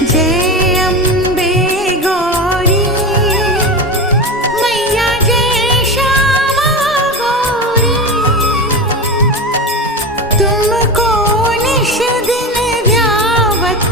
जय अम्बे गौरी मैया, जय श्यामा गौरी। तुमको निश दिन ध्यावत